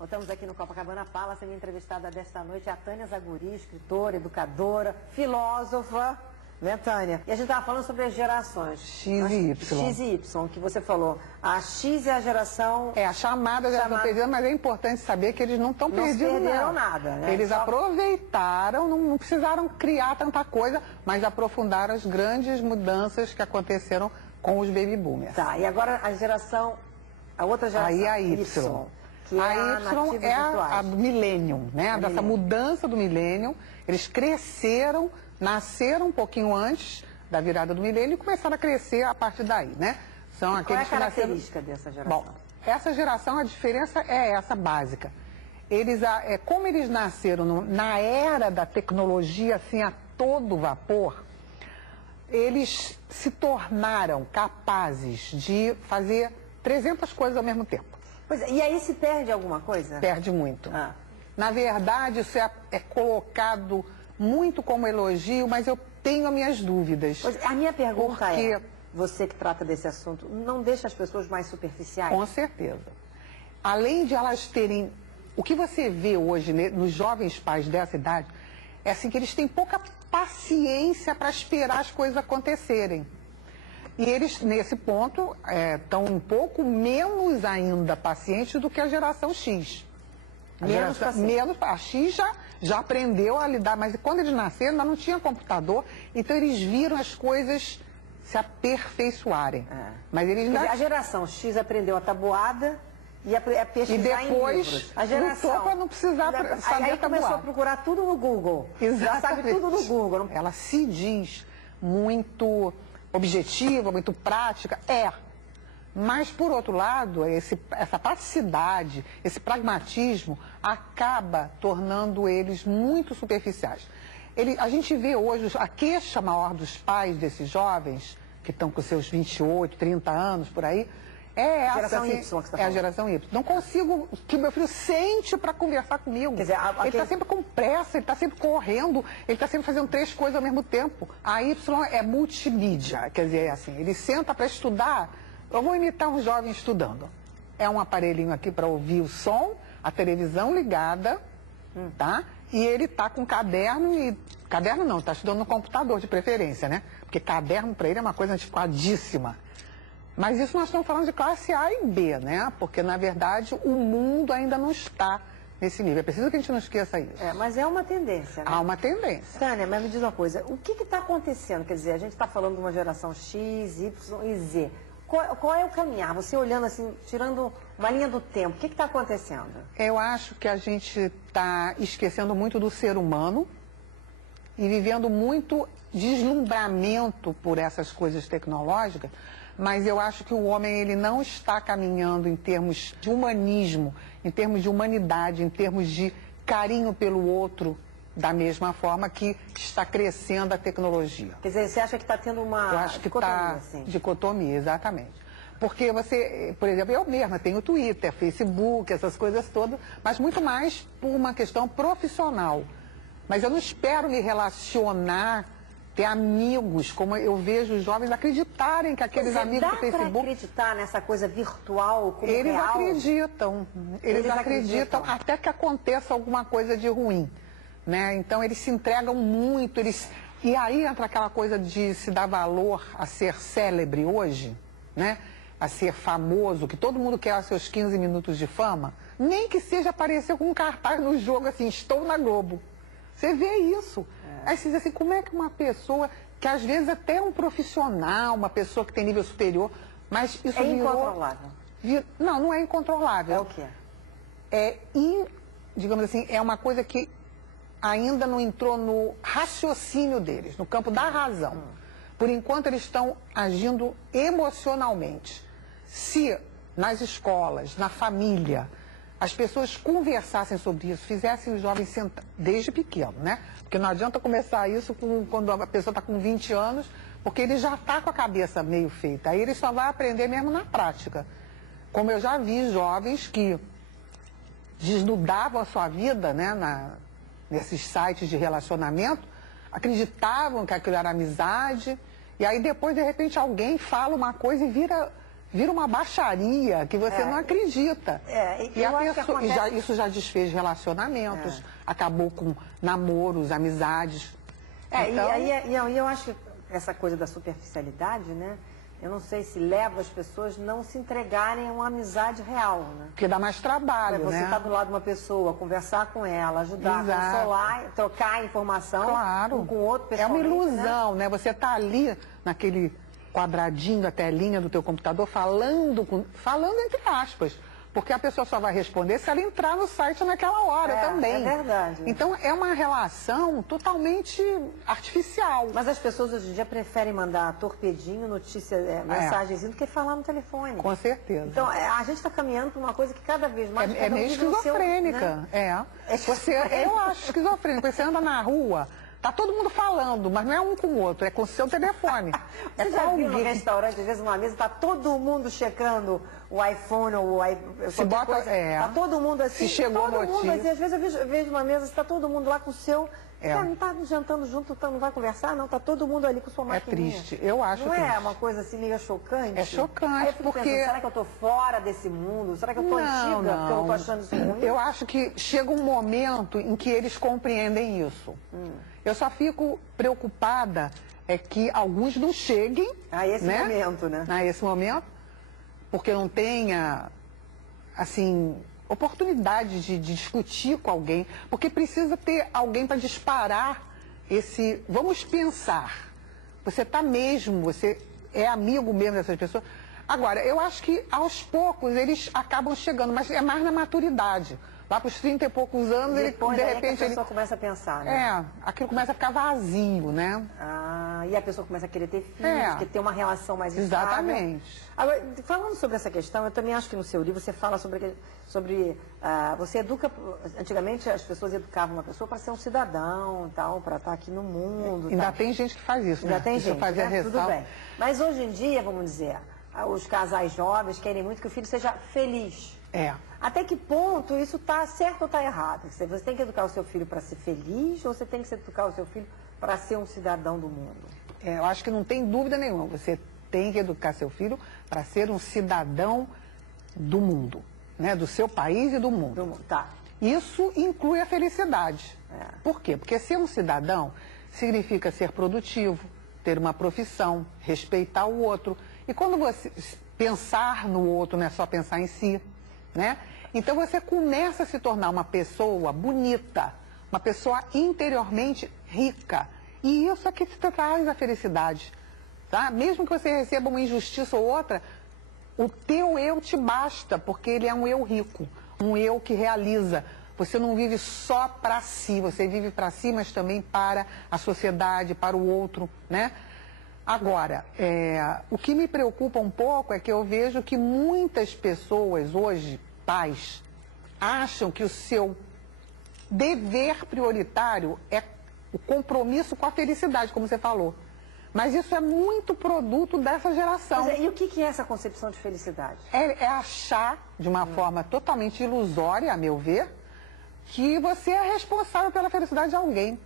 Voltamos aqui no Copacabana Palace, a minha entrevistada desta noite é a Tânia Zaguri, escritora, educadora, filósofa, né, Tânia? E a gente estava falando sobre as gerações. X e Y. X e Y, que você falou. A X é a geração... É, a chamada geração perdida, mas é importante saber que eles não estão perdidos, não. Não perderam nada, né? Eles aproveitaram, não precisaram criar tanta coisa, mas aprofundaram as grandes mudanças que aconteceram com os baby boomers. Tá, e agora a geração... A outra geração... Aí a Y. Que a Y é a do millennium, né? Dessa mudança do millennium. Eles cresceram, nasceram um pouquinho antes da virada do milênio e começaram a crescer a partir daí, né? São aqueles qual é a característica dessa geração? Bom, essa geração, a diferença é essa básica. Como eles nasceram na era da tecnologia, assim, a todo vapor, eles se tornaram capazes de fazer 300 coisas ao mesmo tempo. Pois é, e aí se perde alguma coisa? Perde muito. Ah. Na verdade, isso é colocado muito como elogio, mas eu tenho as minhas dúvidas. Pois, a minha pergunta é, você que trata desse assunto, não deixa as pessoas mais superficiais? Com certeza. Além de elas terem... O que você vê hoje, né, nos jovens pais dessa idade, é assim que eles têm pouca paciência para esperar as coisas acontecerem. E eles, nesse ponto, estão um pouco menos ainda pacientes do que a geração X. A X já aprendeu a lidar, mas quando eles nasceram, ainda não tinha computador, então eles viram as coisas se aperfeiçoarem. Mas eles ainda... A geração X aprendeu a tabuada e a pesquisar e depois em livros. A geração para não precisar saber aí começou a procurar tudo no Google. Exatamente. Já sabe tudo no Google. Ela se diz muito objetiva, muito prática, mas, por outro lado, essa praticidade, esse pragmatismo acaba tornando eles muito superficiais. A gente vê hoje a queixa maior dos pais desses jovens, que estão com seus 28, 30 anos, por aí, é essa. Geração Y, que você está falando. A geração Y. Não consigo que o meu filho sente para conversar comigo. Quer dizer, ele está sempre com pressa, ele está sempre correndo, ele está sempre fazendo 3 coisas ao mesmo tempo. A Y é multimídia, quer dizer, é assim, ele senta para estudar. Eu vou imitar um jovem estudando. É um aparelhinho aqui para ouvir o som, a televisão ligada, tá? E ele tá com caderno e... Caderno não, tá estudando no computador de preferência, né? Porque caderno para ele é uma coisa antiquadíssima. Mas isso nós estamos falando de classe A e B, né? Porque, na verdade, o mundo ainda não está nesse nível. É preciso que a gente não esqueça isso. Mas é uma tendência, né? Há uma tendência. Tânia, mas me diz uma coisa. O que está acontecendo? Quer dizer, a gente está falando de uma geração X, Y e Z. Qual é o caminhar? Você olhando assim, tirando uma linha do tempo, o que está acontecendo? Eu acho que a gente está esquecendo muito do ser humano e vivendo muito deslumbramento por essas coisas tecnológicas, mas eu acho que o homem ele não está caminhando em termos de humanismo, em termos de humanidade, em termos de carinho pelo outro, da mesma forma que está crescendo a tecnologia. Quer dizer, você acha que está tendo uma eu acho que dicotomia, assim? Dicotomia, exatamente. Porque você, por exemplo, eu mesma tenho Twitter, Facebook, essas coisas todas, mas muito mais por uma questão profissional. Mas eu não espero me relacionar, ter amigos, como eu vejo os jovens acreditarem que aqueles amigos do Facebook... Dá para acreditar nessa coisa virtual como eles real? Eles acreditam até que aconteça alguma coisa de ruim. Né? Então eles se entregam muito, e aí entra aquela coisa de se dar valor a ser célebre hoje, né? A ser famoso, que todo mundo quer os seus 15 minutos de fama, nem que seja aparecer com um cartaz no jogo assim, estou na Globo. Você vê isso. Aí você diz assim, como é que uma pessoa, que às vezes até é um profissional, uma pessoa que tem nível superior, mas isso é incontrolável. Não é incontrolável. É o quê? Digamos assim, é uma coisa que ainda não entrou no raciocínio deles, no campo da razão. Por enquanto, eles estão agindo emocionalmente. Se nas escolas, na família, as pessoas conversassem sobre isso, fizessem os jovens sentar, desde pequeno, né? Porque não adianta começar isso quando a pessoa está com 20 anos, porque ele já está com a cabeça meio feita. Aí ele só vai aprender mesmo na prática. Como eu já vi jovens que desnudavam a sua vida, né, nesses sites de relacionamento, acreditavam que aquilo era amizade, e aí depois, de repente, alguém fala uma coisa e vira uma baixaria que você não acredita. E a pessoa, isso já desfez relacionamentos, acabou com namoros, amizades. Então... E eu acho que essa coisa da superficialidade, né? Eu não sei se leva as pessoas não se entregarem a uma amizade real, né? Porque dá mais trabalho, você tá do lado de uma pessoa, conversar com ela, ajudar, consolar, trocar informação um com o outro pessoalmente. É uma ilusão, né? Você tá ali naquele quadradinho da telinha do teu computador falando entre aspas. Porque a pessoa só vai responder se ela entrar no site naquela hora também. É verdade. Então, é uma relação totalmente artificial. Mas as pessoas hoje em dia preferem mandar torpedinho, notícia, mensagenzinho, do que falar no telefone. Com certeza. Então, a gente está caminhando para uma coisa que cada vez mais... É meio esquizofrênica, né? Eu acho esquizofrênico. Você anda na rua... Tá todo mundo falando, mas não é um com o outro, é com o seu telefone. Você já viu no restaurante, às vezes, uma mesa, tá todo mundo checando o iPhone ou o iPhone, tá todo mundo assim, se chegou todo no mundo assim, às vezes eu vejo uma mesa, está todo mundo lá com o seu... Não tá jantando junto, não vai conversar, não, tá todo mundo ali com sua maquininha. É triste, eu acho não triste. Não é uma coisa assim meio chocante? É chocante, aí eu fico porque... pensando, será que eu tô fora desse mundo? Será que eu tô antiga, porque eu não tô achando isso ruim? Eu acho que chega um momento em que eles compreendem isso. Eu só fico preocupada que alguns não cheguem... A esse momento, né? A esse momento, porque não tenha, assim... oportunidade de discutir com alguém, porque precisa ter alguém para disparar esse... Vamos pensar. Você está mesmo, você é amigo mesmo dessas pessoas. Agora, eu acho que aos poucos eles acabam chegando, mas é mais na maturidade. Lá para os 30 e poucos anos, depois, de repente... a pessoa começa a pensar, né? Aquilo começa a ficar vazio, né? E a pessoa começa a querer ter filhos, querer ter uma relação mais estável. Exatamente. Agora, falando sobre essa questão, eu também acho que no seu livro você fala sobre você educa... Antigamente as pessoas educavam uma pessoa para ser um cidadão e tal, para estar aqui no mundo. Ainda tem gente que faz isso, né? Ainda tem gente, né? Tudo bem. Mas hoje em dia, vamos dizer, os casais jovens querem muito que o filho seja feliz. Até que ponto isso está certo ou está errado? Você tem que educar o seu filho para ser feliz ou você tem que educar o seu filho para ser um cidadão do mundo? Eu acho que não tem dúvida nenhuma. Você tem que educar seu filho para ser um cidadão do mundo, né? Do seu país e do mundo. Isso inclui a felicidade. Por quê? Porque ser um cidadão significa ser produtivo, ter uma profissão, respeitar o outro. E quando você pensar no outro, não é só pensar em si, né? Então você começa a se tornar uma pessoa bonita, uma pessoa interiormente rica. E isso é que te traz a felicidade, tá? Mesmo que você receba uma injustiça ou outra, o teu eu te basta, porque ele é um eu rico, um eu que realiza. Você não vive só para si, você vive para si, mas também para a sociedade, para o outro, né? Agora, o que me preocupa um pouco é que eu vejo que muitas pessoas hoje, pais, acham que o seu dever prioritário é o compromisso com a felicidade, como você falou. Mas isso é muito produto dessa geração. E o que é essa concepção de felicidade? É achar, de uma forma totalmente ilusória, a meu ver, que você é responsável pela felicidade de alguém.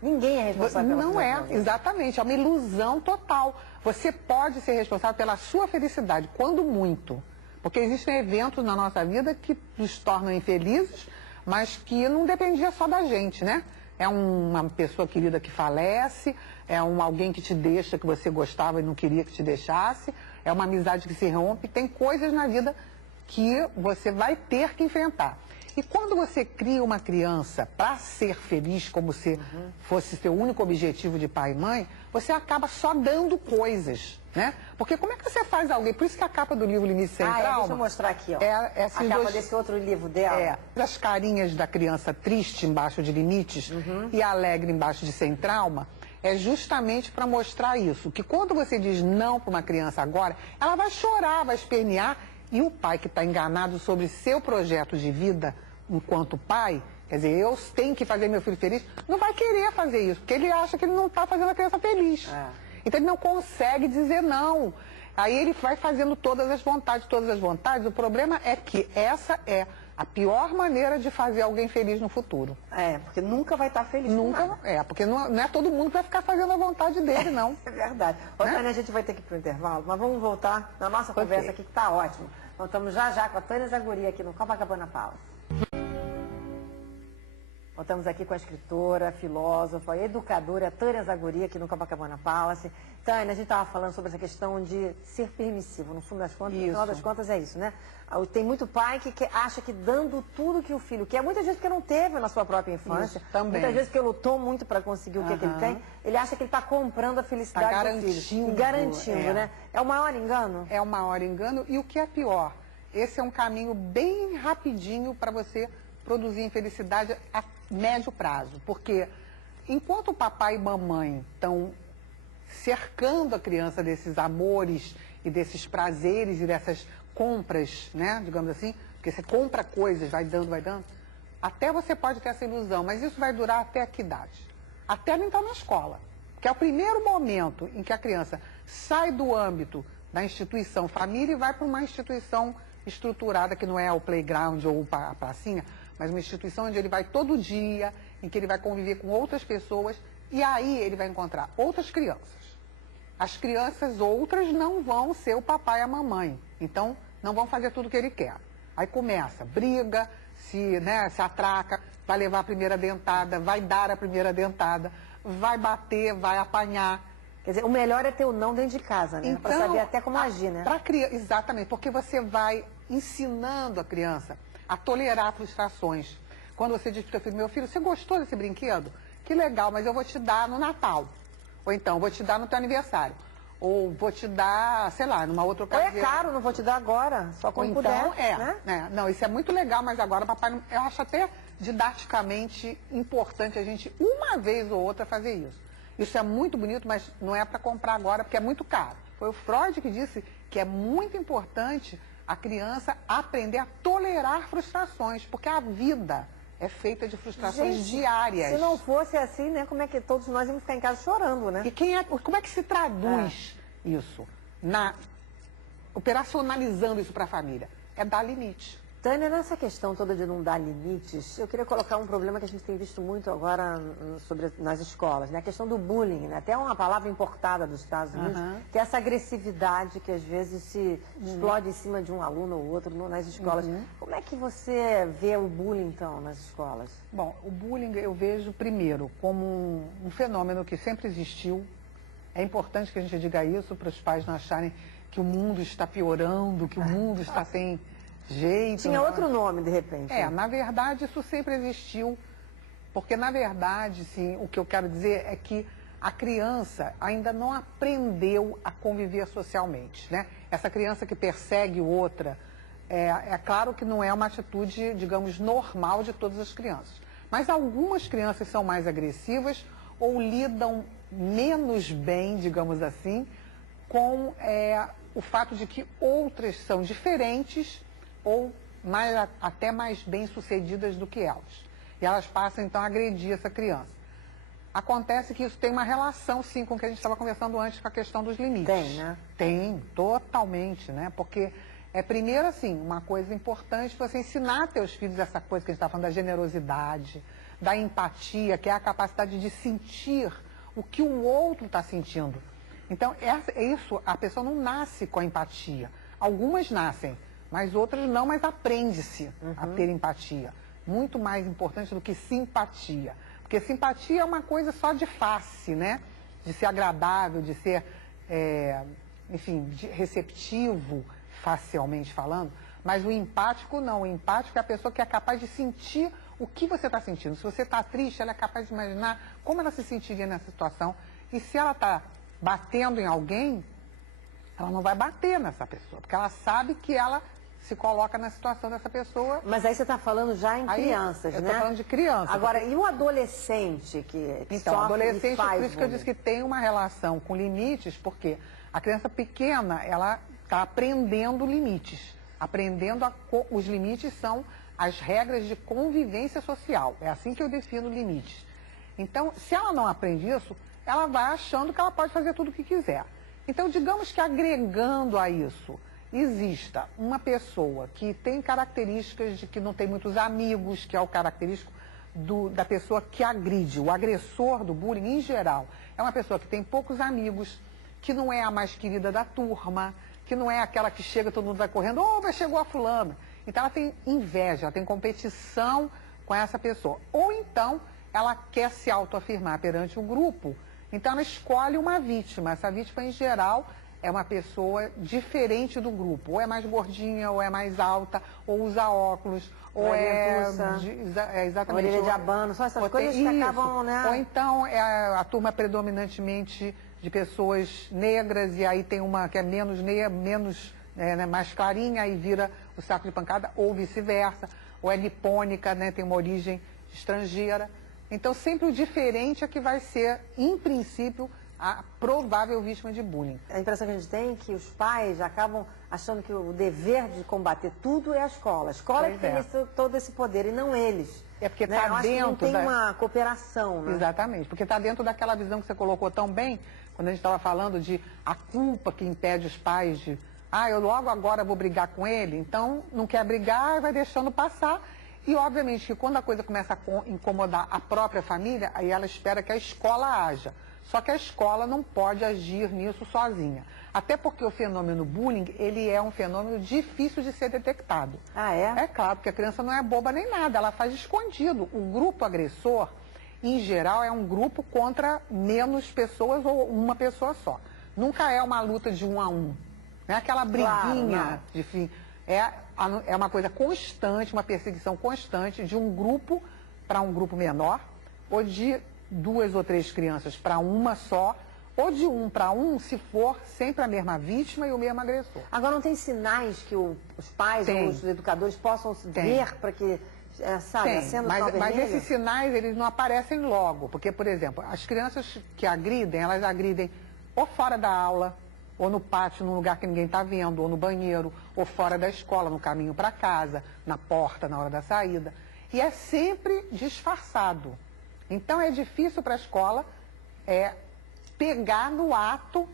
Ninguém é responsável pela felicidade. Não é, exatamente. É uma ilusão total. Você pode ser responsável pela sua felicidade, quando muito. Porque existem eventos na nossa vida que nos tornam infelizes, mas que não dependia só da gente, né? É uma pessoa querida que falece, é alguém que te deixa, que você gostava e não queria que te deixasse, é uma amizade que se rompe. Tem coisas na vida que você vai ter que enfrentar. E quando você cria uma criança para ser feliz, como se fosse seu único objetivo de pai e mãe, você acaba só dando coisas, né? Porque como é que você faz alguém? Por isso que a capa do livro Limite Sem Trauma... deixa eu mostrar aqui, ó. A capa desse outro livro dela. As carinhas da criança triste embaixo de limites e alegre embaixo de Sem Trauma, é justamente para mostrar isso. Que quando você diz não para uma criança agora, ela vai chorar, vai espernear, e o pai que está enganado sobre seu projeto de vida enquanto pai, quer dizer, eu tenho que fazer meu filho feliz, não vai querer fazer isso, porque ele acha que ele não está fazendo a criança feliz. Então ele não consegue dizer não. Aí ele vai fazendo todas as vontades. O problema é que essa é a pior maneira de fazer alguém feliz no futuro. Porque nunca vai estar feliz. Nunca, porque não é todo mundo que vai ficar fazendo a vontade dele, não. É verdade. Tânia, a gente vai ter que ir para o intervalo, mas vamos voltar na nossa conversa aqui, que está ótimo. Então, estamos já com a Tânia Zagoria aqui no Copacabana Palace. Estamos aqui com a escritora, filósofa, educadora Tânia Zagoria aqui no Copacabana Palace. Tânia, a gente estava falando sobre essa questão de ser permissivo. No fundo das contas, no final das contas é isso, né? Tem muito pai que acha que dando tudo que o filho quer, muitas vezes porque não teve na sua própria infância, muitas vezes porque lutou muito para conseguir o que ele tem, ele acha que ele está comprando a felicidade do filho. E garantindo, né? É o maior engano? É o maior engano e o que é pior, esse é um caminho bem rapidinho para você produzir infelicidade a médio prazo, porque enquanto o papai e mamãe estão cercando a criança desses amores e desses prazeres e dessas compras, né, digamos assim, porque você compra coisas, vai dando, até você pode ter essa ilusão, mas isso vai durar até que idade? Até ela entrar na escola, que é o primeiro momento em que a criança sai do âmbito da instituição família e vai para uma instituição estruturada, que não é o playground ou a pracinha, mas uma instituição onde ele vai todo dia, em que ele vai conviver com outras pessoas, e aí ele vai encontrar outras crianças. As crianças outras não vão ser o papai e a mamãe, então não vão fazer tudo o que ele quer. Aí começa, briga, se atraca, vai levar a primeira dentada, vai dar a primeira dentada, vai bater, vai apanhar. Quer dizer, o melhor é ter o não dentro de casa, né? Então, para saber até como agir, né? Exatamente, porque você vai ensinando a criança a tolerar frustrações. Quando você diz para o seu filho, meu filho, você gostou desse brinquedo? Que legal, mas eu vou te dar no Natal. Ou então, vou te dar no teu aniversário. Ou vou te dar, sei lá, numa outra ocasião. Ou é caro, não vou te dar agora, só quando puder. Né? Não, isso é muito legal, mas agora papai não... Eu acho até didaticamente importante a gente, uma vez ou outra, fazer isso. Isso é muito bonito, mas não é para comprar agora, porque é muito caro. Foi o Freud que disse que é muito importante a criança aprender a tolerar frustrações, porque a vida é feita de frustrações diárias. Se não fosse assim, né, como é que todos nós íamos ficar em casa chorando, né? E como é que se traduz isso? Operacionalizando isso para a família? É dar limite. Tânia, nessa questão toda de não dar limites, eu queria colocar um problema que a gente tem visto muito agora nas escolas, né? A questão do bullying, né? Até uma palavra importada dos Estados Unidos, que é essa agressividade que às vezes se explode em cima de um aluno ou outro nas escolas. Como é que você vê o bullying, então, nas escolas? Bom, o bullying eu vejo, primeiro, como um fenômeno que sempre existiu. É importante que a gente diga isso para os pais não acharem que o mundo está piorando, que o mundo está sem... jeito. Tinha outro nome, de repente. Na verdade, isso sempre existiu, porque, na verdade, sim, o que eu quero dizer é que a criança ainda não aprendeu a conviver socialmente, né? Essa criança que persegue outra, é claro que não é uma atitude, digamos, normal de todas as crianças. Mas algumas crianças são mais agressivas ou lidam menos bem, digamos assim, com o fato de que outras são diferentes ou até mais bem-sucedidas do que elas. E elas passam, então, a agredir essa criança. Acontece que isso tem uma relação, sim, com o que a gente estava conversando antes, com a questão dos limites. Tem, né? Tem, totalmente, né? Porque primeiro, assim, uma coisa importante você ensinar teus filhos essa coisa que a gente está falando da generosidade, da empatia, que é a capacidade de sentir o que o outro está sentindo. Então, isso, a pessoa não nasce com a empatia. Algumas nascem, mas outras não, mas aprende-se a ter empatia. Muito mais importante do que simpatia. Porque simpatia é uma coisa só de face, né? De ser agradável, de ser, receptivo, facialmente falando. Mas o empático não. O empático é a pessoa que é capaz de sentir o que você está sentindo. Se você está triste, ela é capaz de imaginar como ela se sentiria nessa situação. E se ela está batendo em alguém, ela não vai bater nessa pessoa, porque ela sabe que ela se coloca na situação dessa pessoa. Mas aí você está falando já em crianças, né? Eu estou falando de criança. Agora, e o adolescente que então, sofre adolescente, e faz por isso que eu disse que tem uma relação com limites, porque a criança pequena, ela está aprendendo limites. Os limites são as regras de convivência social. É assim que eu defino limites. Então, se ela não aprende isso, ela vai achando que ela pode fazer tudo o que quiser. Então, digamos que agregando a isso, exista uma pessoa que tem características de que não tem muitos amigos, que é o característico da pessoa que agride, o agressor do bullying em geral, é uma pessoa que tem poucos amigos, que não é a mais querida da turma, que não é aquela que chega, todo mundo vai correndo, mas chegou a fulana. Então ela tem inveja, ela tem competição com essa pessoa. Ou então ela quer se autoafirmar perante o grupo, então ela escolhe uma vítima. Essa vítima, em geral, é uma pessoa diferente do grupo. Ou é mais gordinha, ou é mais alta, ou usa óculos, ou exatamente. Orelha de abano, só essas coisas que acabam, né? Ou então é a turma predominantemente de pessoas negras, e aí tem uma que é menos mais clarinha, aí vira o saco de pancada, ou vice-versa. Ou é nipônica, né? Tem uma origem estrangeira. Então sempre o diferente é que vai ser, em princípio, a provável vítima de bullying. A impressão que a gente tem é que os pais acabam achando que o dever de combater tudo é a escola. A escola é que tem todo esse poder e não eles. É porque está dentro. Tem uma cooperação, né? Exatamente, porque está dentro daquela visão que você colocou tão bem, quando a gente estava falando de a culpa que impede os pais de, eu logo agora vou brigar com ele, então não quer brigar, vai deixando passar. E, obviamente, que quando a coisa começa a incomodar a própria família, aí ela espera que a escola haja. Só que a escola não pode agir nisso sozinha. Até porque o fenômeno bullying, ele é um fenômeno difícil de ser detectado. Ah, é? É claro, porque a criança não é boba nem nada, ela faz escondido. O grupo agressor, em geral, é um grupo contra menos pessoas ou uma pessoa só. Nunca é uma luta de 1 a 1. Não é aquela briguinha, enfim. É uma coisa constante, uma perseguição constante de um grupo para um grupo menor, ou de 2 ou 3 crianças para uma só, ou de 1 para 1, se for sempre a mesma vítima e o mesmo agressor. Agora, não tem sinais que os pais ou os educadores possam ver para que, acendo mas esses sinais, eles não aparecem logo, porque, por exemplo, as crianças que agridem, elas agridem ou fora da aula, ou no pátio, num lugar que ninguém está vendo, ou no banheiro, ou fora da escola, no caminho para casa, na porta, na hora da saída. E é sempre disfarçado. Então é difícil para a escola pegar no ato,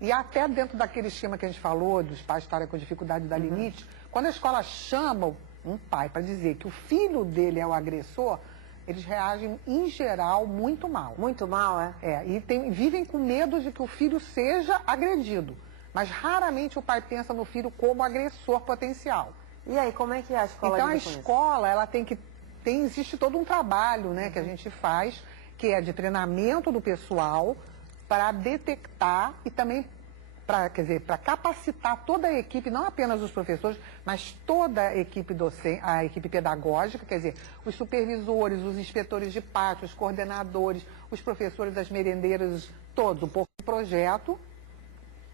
e até dentro daquele esquema que a gente falou, dos pais estarem com dificuldade de dar limite, quando a escola chama um pai para dizer que o filho dele é o agressor, eles reagem, em geral, muito mal. Muito mal, e vivem com medo de que o filho seja agredido. Mas raramente o pai pensa no filho como agressor potencial. E aí, como é que a escola Então a escola, ela existe todo um trabalho, né, que a gente faz, que é de treinamento do pessoal para detectar e também para capacitar toda a equipe, não apenas os professores, mas toda a equipe docente, a equipe pedagógica, quer dizer, os supervisores, os inspetores de pátio, os coordenadores, os professores das merendeiras, todos, um projeto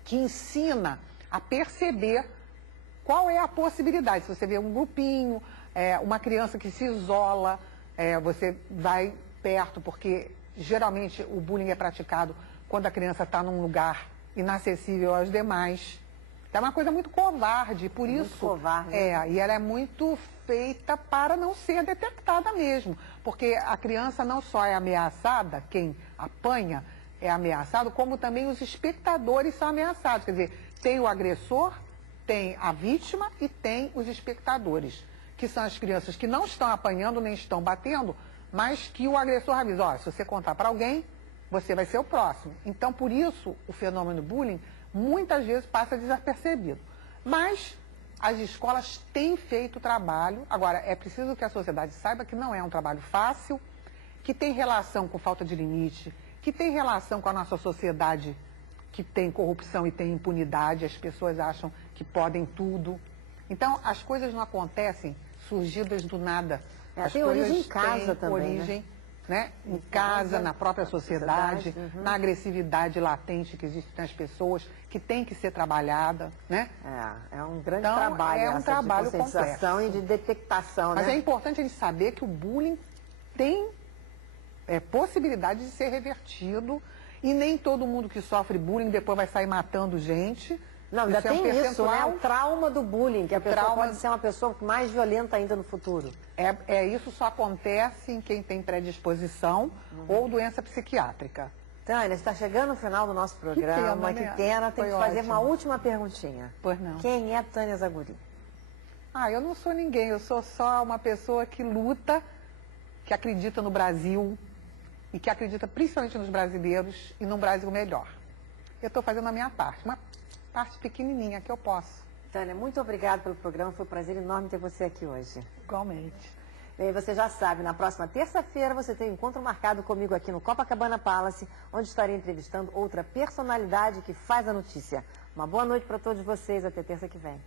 que ensina a perceber qual é a possibilidade. Se você vê um grupinho, uma criança que se isola, você vai perto, porque geralmente o bullying é praticado quando a criança está num lugar inacessível aos demais. É uma coisa muito covarde, por isso... Covarde. E ela é muito feita para não ser detectada mesmo. Porque a criança não só é ameaçada, quem apanha é ameaçado, como também os espectadores são ameaçados. Quer dizer, tem o agressor, tem a vítima e tem os espectadores, que são as crianças que não estão apanhando nem estão batendo, mas que o agressor avisa, se você contar para alguém, você vai ser o próximo. Então, por isso, o fenômeno bullying muitas vezes passa desapercebido. Mas as escolas têm feito trabalho. Agora, é preciso que a sociedade saiba que não é um trabalho fácil, que tem relação com falta de limite, que tem relação com a nossa sociedade que tem corrupção e tem impunidade, as pessoas acham que podem tudo. Então, as coisas não acontecem surgidas do nada. Tem origem em casa também, origem, né? Em casa, na própria sociedade, na agressividade latente que existe nas pessoas, que tem que ser trabalhada, né? É um grande trabalho, é um trabalho de conscientização complexo. e de detectação, Mas né? é importante a gente saber que o bullying tem possibilidade de ser revertido, e nem todo mundo que sofre bullying depois vai sair matando gente. Não, ainda tem isso, né? O trauma do bullying, que a pessoa pode ser uma pessoa mais violenta ainda no futuro. Isso só acontece em quem tem predisposição ou doença psiquiátrica. Tânia, está chegando no final do nosso programa. Que pena, tem que fazer uma última perguntinha. Pois não. Quem é Tânia Zaguri? Eu não sou ninguém, eu sou só uma pessoa que luta, que acredita no Brasil e que acredita principalmente nos brasileiros e num Brasil melhor. Eu estou fazendo a minha parte, uma parte pequenininha que eu posso. Tânia, muito obrigada pelo programa, foi um prazer enorme ter você aqui hoje. Igualmente. Bem, você já sabe, na próxima terça-feira você tem um encontro marcado comigo aqui no Copacabana Palace, onde estarei entrevistando outra personalidade que faz a notícia. Uma boa noite para todos vocês, até terça que vem.